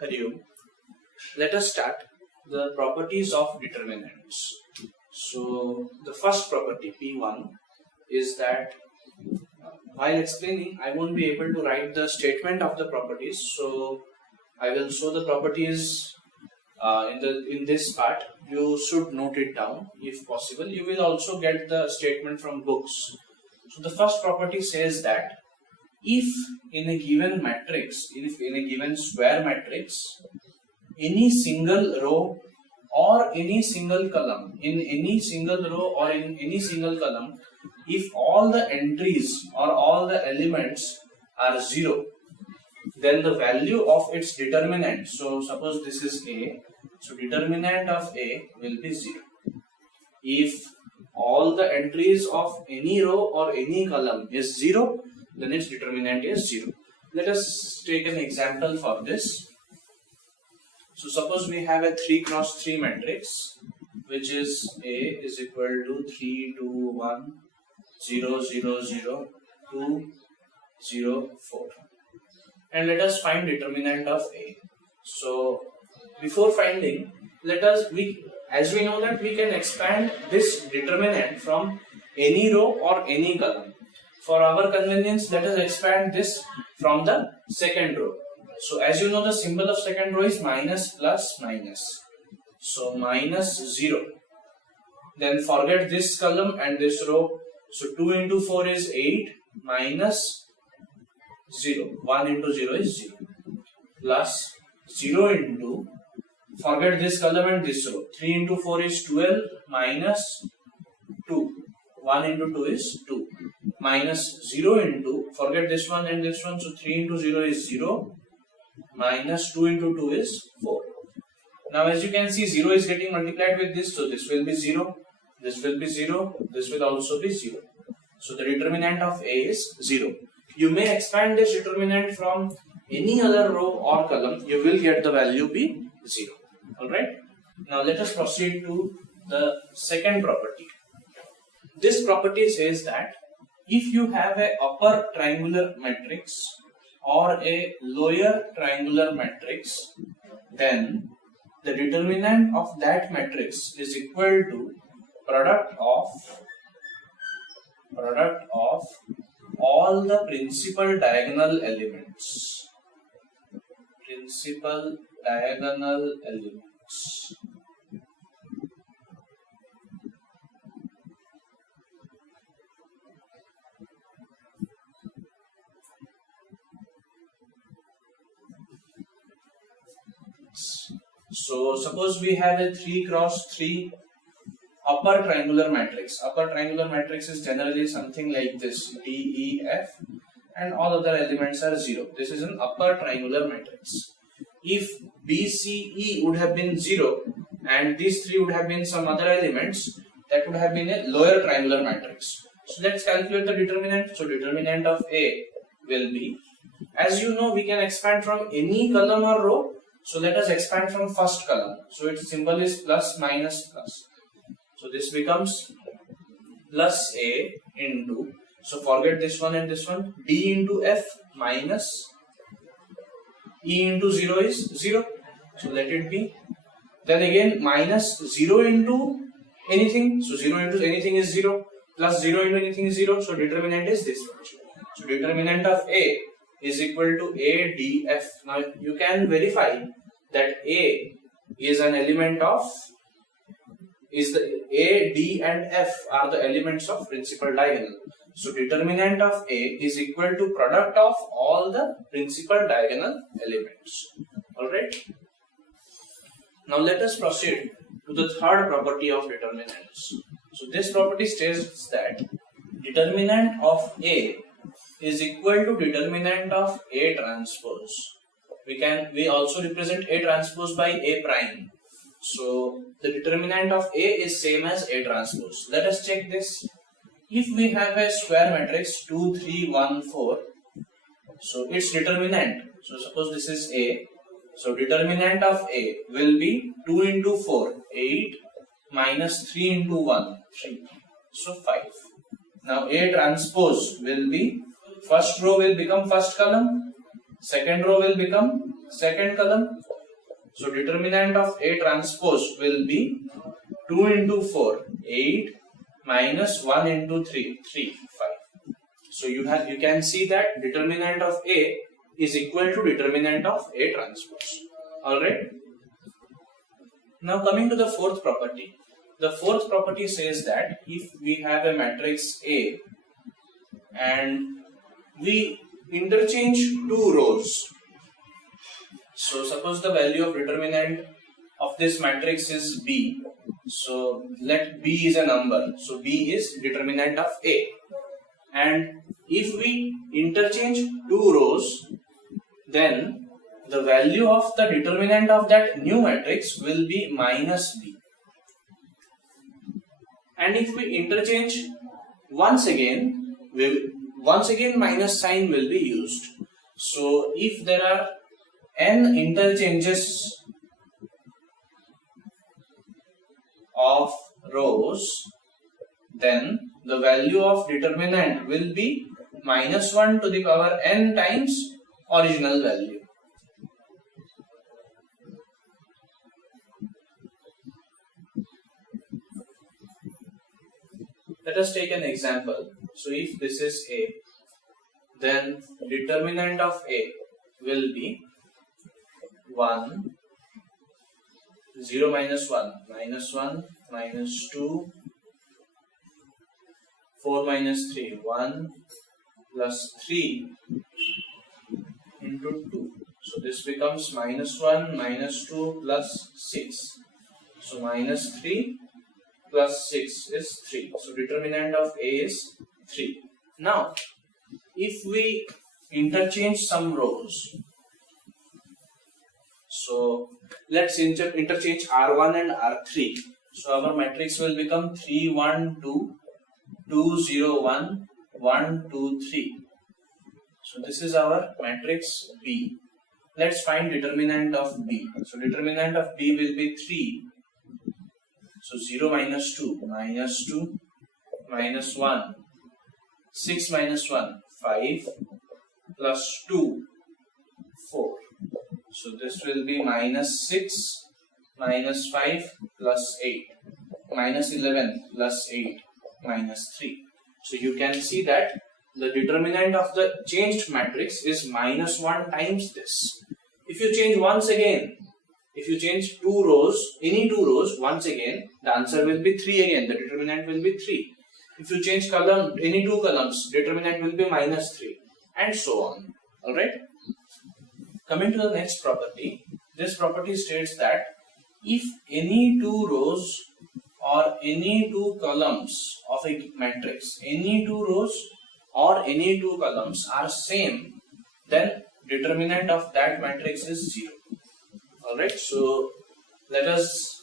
Hari Om. Let us start the properties of determinants. So the first property P1 is that while explaining I won't be able to write the statement of the properties, so I will show the properties in this part. You should note it down if possible. You will also get the statement from books. So the first property says that if in a given matrix, if in a given square matrix, any single row or any single column, in any single row or in any single column, if all the entries or all the elements are 0, then the value of its determinant, so suppose this is A, so determinant of A will be 0. If all the entries of any row or any column is 0, then its determinant is 0. Let us take an example for this. So suppose we have a 3 cross 3 matrix, which is A is equal to 3, 2, 1, 0, 0, 0, 2, 0, 4. And let us find determinant of A. So before finding, as we know that we can expand this determinant from any row or any column. For our convenience, let us expand this from the second row. So as you know, the symbol of second row is minus, plus, minus. So minus 0. Then forget this column and this row. So 2 into 4 is 8, minus 0. 1 into 0 is 0. Plus 0 into, forget this column and this row. 3 into 4 is 12, minus 2. 1 into 2 is 2. Minus 0 into, forget this one and this one. So 3 into 0 is 0. Minus 2 into 2 is 4. Now as you can see, 0 is getting multiplied with this. So this will be 0. This will be 0. This will also be 0. So the determinant of A is 0. You may expand this determinant from any other row or column. You will get the value be 0. Alright. Now let us proceed to the second property. This property says that if you have a upper triangular matrix or a lower triangular matrix, then the determinant of that matrix is equal to product of all the principal diagonal elements. Principal diagonal elements. So suppose we have a 3 cross 3 upper triangular matrix. Upper triangular matrix is generally something like this, D, E, F, and all other elements are 0. This is an upper triangular matrix. If B, C, E would have been 0 and these 3 would have been some other elements, that would have been a lower triangular matrix. So let's calculate the determinant. So determinant of A will be, as you know, we can expand from any column or row. So let us expand from first column. So its symbol is plus, minus, plus. So this becomes plus A into, so forget this one and this one, D into F minus E into 0 is 0. So let it be. Then again minus 0 into anything. So 0 into anything is 0. Plus 0 into anything is 0. So determinant is this one. So determinant of A is equal to A D F. Now you can verify that A is an element of, the A, D and F are the elements of principal diagonal. So determinant of A is equal to product of all the principal diagonal elements. Alright. Now let us proceed to the third property of determinants. So this property states that determinant of A is equal to determinant of A transpose. We also represent A transpose by A prime. So the determinant of A is same as A transpose. Let us check this. If we have a square matrix 2, 3, 1, 4, so its determinant, so suppose this is A, so determinant of A will be 2 into 4, 8, minus 3 into 1, 3, so 5. Now A transpose will be, first row will become first column, second row will become second column. So determinant of A transpose will be 2 into 4, 8 minus 1 into 3, 3, 5. So you can see that determinant of A is equal to determinant of A transpose. Alright. Now coming to the fourth property. The fourth property says that if we have a matrix A and we interchange two rows. So suppose the value of determinant of this matrix is B. So let B is a number. So B is determinant of A. And if we interchange two rows, then the value of the determinant of that new matrix will be minus B. And if we interchange once again minus sign will be used. So if there are n interchanges of rows, then the value of determinant will be minus 1 to the power n times original value. Let us take an example. So if this is A, then determinant of A will be 1, 0 minus 1, minus 1, minus 2, 4 minus 3, 1 plus 3 into 2. So this becomes minus 1, minus 2 plus 6. So minus 3 plus 6 is 3. So determinant of A is 3. Now, if we interchange some rows, so let's interchange R1 and R3. So our matrix will become 3, 1, 2, 2, 0, 1, 1, 2, 3. So this is our matrix B. Let's find determinant of B. So determinant of B will be 3. So 0 minus 2, minus 2, minus 1, 6 minus 1, 5, plus 2, 4. So this will be minus 6, minus 5, plus 8, minus 11, plus 8, minus 3. So you can see that the determinant of the changed matrix is minus 1 times this. If you change once again, if you change two rows, any two rows, once again, the answer will be 3 again, the determinant will be 3. If you change column, any two columns, determinant will be minus 3, and so on. Alright? Coming to the next property, this property states that if any two rows or any two columns of a matrix, any two rows or any two columns are same, then determinant of that matrix is 0. Alright, so let us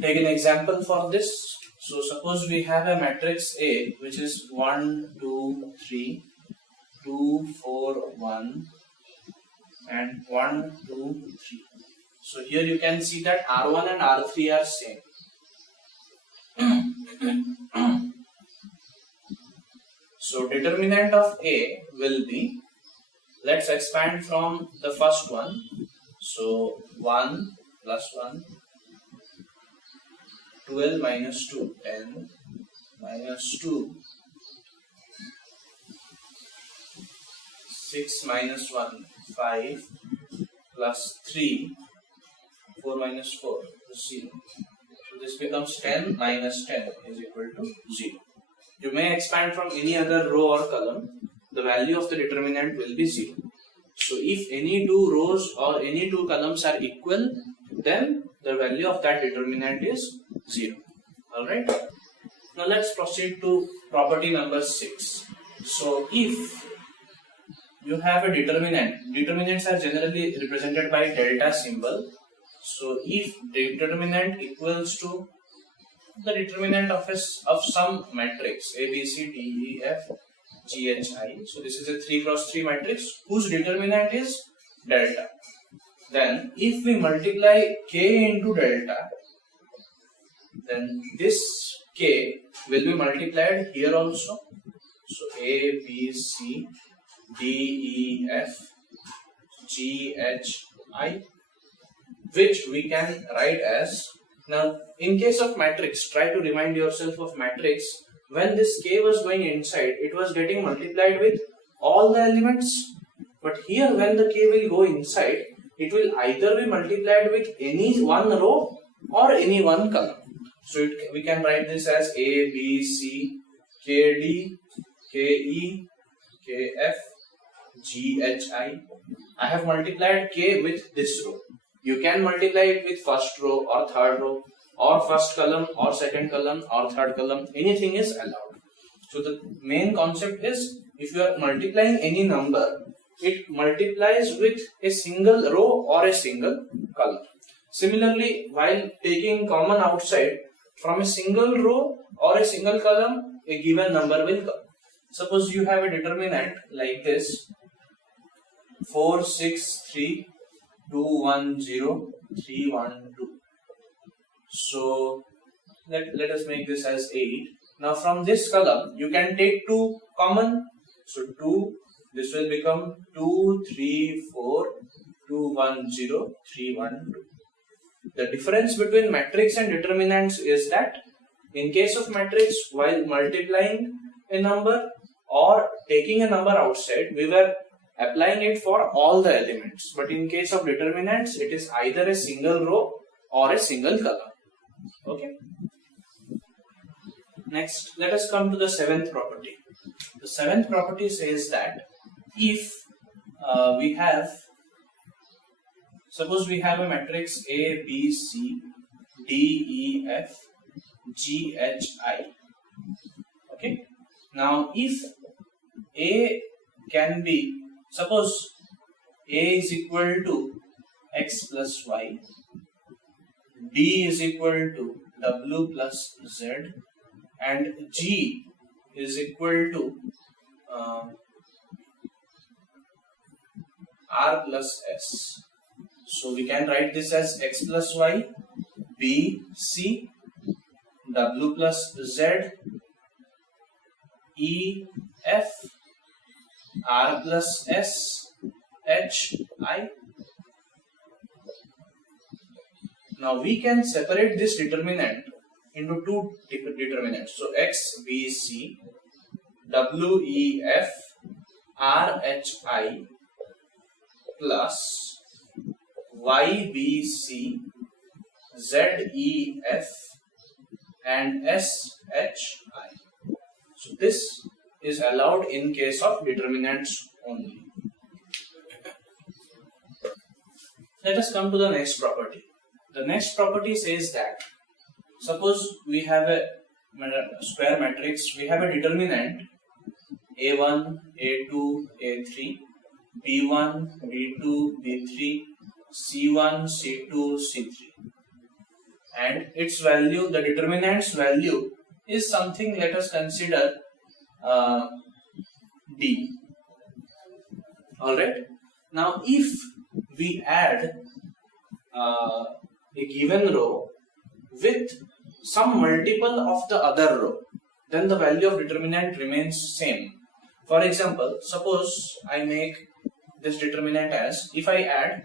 take an example for this. So suppose we have a matrix A which is 1, 2, 3, 2, 4, 1 and 1, 2, 3. So here you can see that R1 and R3 are same. So determinant of A will be, let's expand from the first one. So 1 plus 1, 12 minus 2, 10, minus 2, 6 minus 1, 5, plus 3, 4 minus 4, 0. So this becomes 10 minus 10 is equal to 0. You may expand from any other row or column, the value of the determinant will be 0. So if any two rows or any two columns are equal, then the value of that determinant is 0. Alright. Now let's proceed to property number 6. So if you have a determinant, determinants are generally represented by delta symbol. So if determinant equals to the determinant of some matrix A, B, C, D, E, F, G, H, I. So this is a 3 cross 3 matrix whose determinant is delta. Then if we multiply K into delta, then this K will be multiplied here also. So A, B, C, D, E, F, GHI, which we can write as, now in case of matrix, try to remind yourself of matrix. When this K was going inside, it was getting multiplied with all the elements. But here when the K will go inside, it will either be multiplied with any one row or any one column. So we can write this as A, B, C, K, D, K, E, K, F, G, H, I. I have multiplied K with this row. You can multiply it with first row or third row or first column or second column or third column. Anything is allowed. So the main concept is, if you are multiplying any number, it multiplies with a single row or a single column. Similarly, while taking common outside, from a single row or a single column, a given number will come. Suppose you have a determinant like this: 4, 6, 3, 2, 1, 0, 3, 1, 2. So let us make this as 8. Now from this column, you can take 2 common. So 2, this will become 2, 3, 4, 2, 1, 0, 3, 1, 2. The difference between matrix and determinants is that in case of matrix, while multiplying a number or taking a number outside, we were applying it for all the elements. But in case of determinants, it is either a single row or a single column. Okay. Next, let us come to the seventh property. The seventh property says that if we have, suppose we have a matrix A, B, C, D, E, F, G, H, I. Okay. Now, if A can be, suppose A is equal to X plus Y, D is equal to W plus Z, and G is equal to R plus S. So we can write this as X plus Y, B, C, W plus Z, E, F, R plus S, H, I. Now we can separate this determinant into two determinants. So X, B, C, W, E, F, R, H, I plus Y, B, C, Z, E, F and S, H, I. So this is allowed in case of determinants only. Let us come to the next property. The next property says that, suppose we have a square matrix, we have a determinant A1, A2, A3, B1, B2, B3, C1, C2, C3, and its value, the determinant's value is something, let us consider D. Alright. Now if we add a given row with some multiple of the other row, then the value of determinant remains same. For example, suppose I make this determinant as, if I add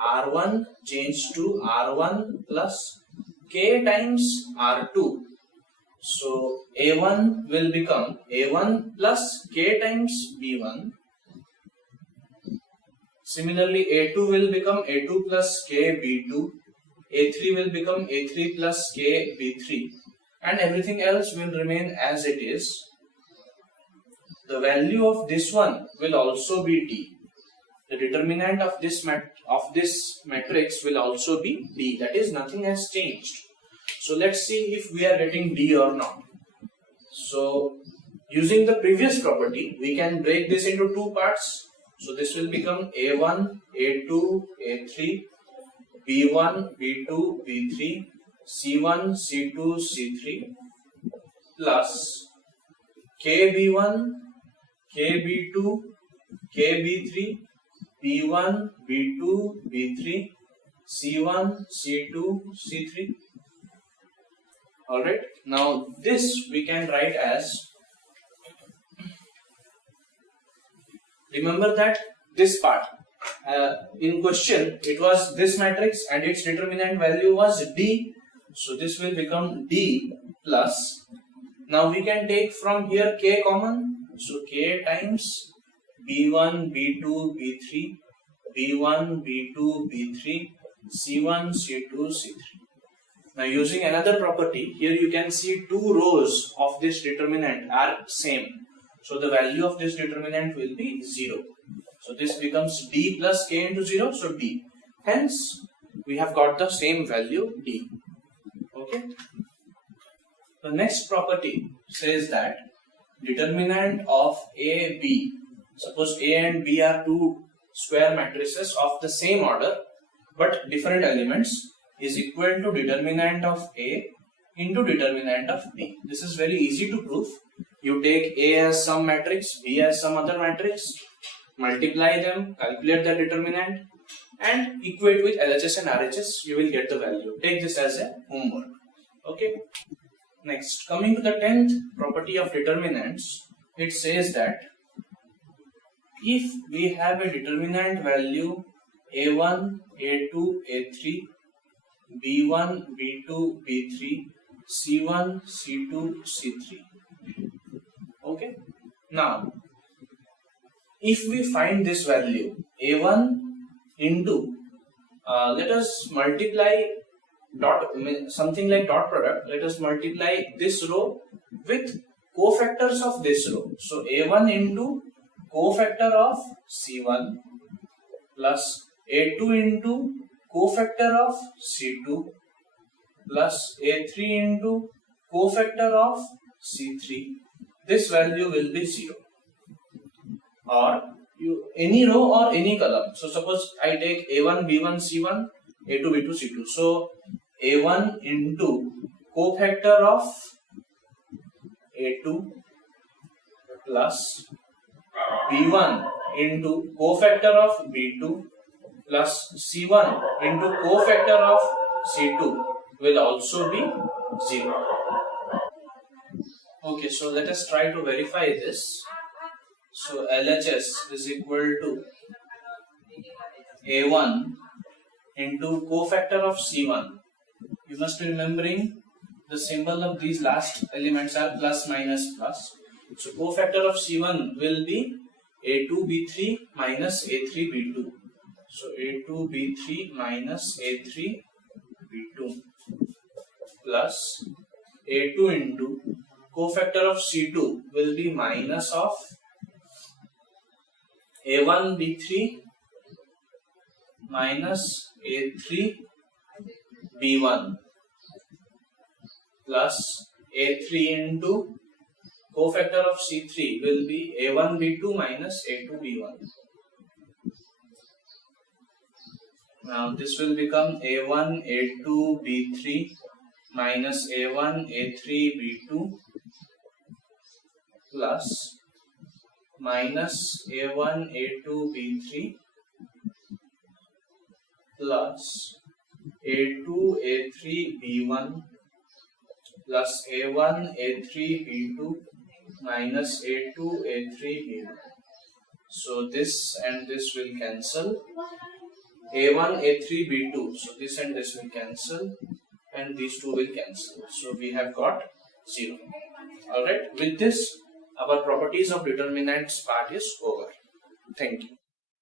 R1 changed to R1 plus K times R2, so A1 will become A1 plus K times B1. Similarly, A2 will become A2 plus K B2, A3 will become A3 plus K B3, and everything else will remain as it is. The value of this one will also be D. The determinant of this matrix will also be D. That is, nothing has changed. So let's see if we are getting D or not. So using the previous property, we can break this into two parts. So this will become A1, A2, A3, B1, B2, B3, C1, C2, C3 plus KB1, KB2, KB3, B1, B2, B3, C1, C2, C3. Alright, now this we can write as, remember that this part, in question it was this matrix and its determinant value was D. So this will become D plus. Now we can take from here K common. So K times B1, B2, B3, B1, B2, B3, C1, C2, C3. Now using another property, here you can see two rows of this determinant are same. So the value of this determinant will be 0. So this becomes D plus K into 0, so D. Hence, we have got the same value D. Okay. The next property says that determinant of A, B. Suppose A and B are two square matrices of the same order but different elements is equal to determinant of A into determinant of B. This is very easy to prove. You take A as some matrix, B as some other matrix, multiply them, calculate the determinant and equate with LHS and RHS, you will get the value. Take this as a homework. Okay. Next, coming to the 10th property of determinants, it says that if we have a determinant value A1, A2, A3, B1, B2, B3, C1, C2, C3. Okay. Now, if we find this value A1 into, let us multiply something like dot product. Let us multiply this row with cofactors of this row. So A1 into cofactor of C1 plus A2 into cofactor of C2 plus A3 into cofactor of C3. This value will be 0. Or any row or any column. So suppose I take A1, B1, C1, A2, B2, C2. So A1 into cofactor of A2 plus B1 into cofactor of B2 plus C1 into cofactor of C2 will also be 0. Okay, so let us try to verify this. So LHS is equal to A1 into cofactor of C1. You must be remembering the symbol of these last elements are plus, minus, plus. So cofactor of C1 will be A2B3 minus A3B2. So A2B3 minus A3B2 plus A2 into cofactor of C2 will be minus of A1B3 minus A3B1 plus A3 into cofactor of C3 will be A1B2 minus A2B1. Now this will become A1 A2 B3 minus A1 A3 B2 plus minus A1 A2 B3 plus A2 A3 B1 plus A1 A3 B2 minus A2 A3 B1. So this and this will cancel. A1 A3 B2. So this and this will cancel and these two will cancel. So we have got 0. Alright, with this our properties of determinants part is over. Thank you.